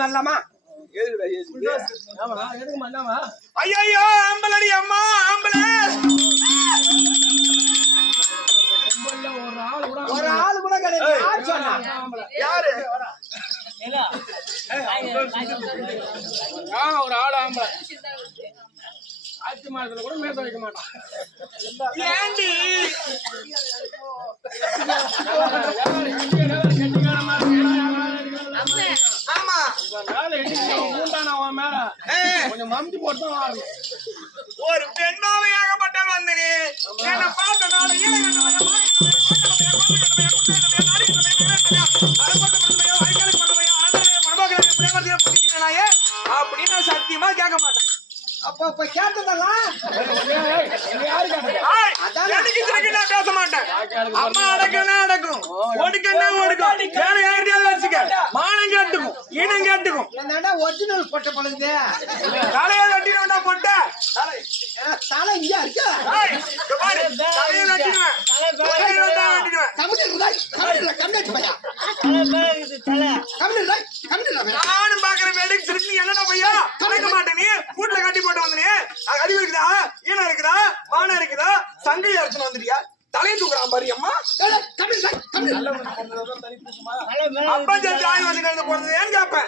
ஏத்தின்னு வரலாமா? ஐயோ ஆம்பளடி அம்மா ஆம்பளை ஒரு ஆளு கூட கிடையாது. யாரு ஒரு ஆள் ஆம்பளை ஆட்சி மாதத்துல கூட மேச வைக்க மாட்டான். ஏண்டி ஆமா கொஞ்சம் மம்தி போட்டு ஒரு பெண்ணாவையாகப்பட்டால் வந்து நீ என்ன பார்த்தனால அப்படின்னு சத்தியமா கேட்க மாட்டேன். அப்ப கேட்டதெல்லாம் நான் பேச மாட்டேன். அம்மா அடக்கம்னா அடக்கும், ஒடுக்கன்னா ஒடுக்கும், வேற யார்கிட்டயாவது வச்சுக்க. மானம் கேட்டுக்கும், இனம் கேட்டுக்கும். என்னடா ஒரிஜினல் பொட்ட பழகுது. தலையை கட்டினா பொட்ட தலை இங்க இருக்கு. தலையை கட்டிடுவேன். நானும் பாக்குற வேலைக்கு திருப்பி என்னடா பையா கலைக்க மாட்டேன். நீ வீட்டுல கட்டி போட்டு வந்தனே அறிவு இருக்குதா, ஈனம் இருக்குதா, மானம் இருக்குதா, சங்கையா எடுத்துன்னு வந்துட்டியா? தலையை தூக்குறான் பாரு அம்மா. அப்பா ஜாய் வந்து போறது ஏன்னு கேப்பேன்.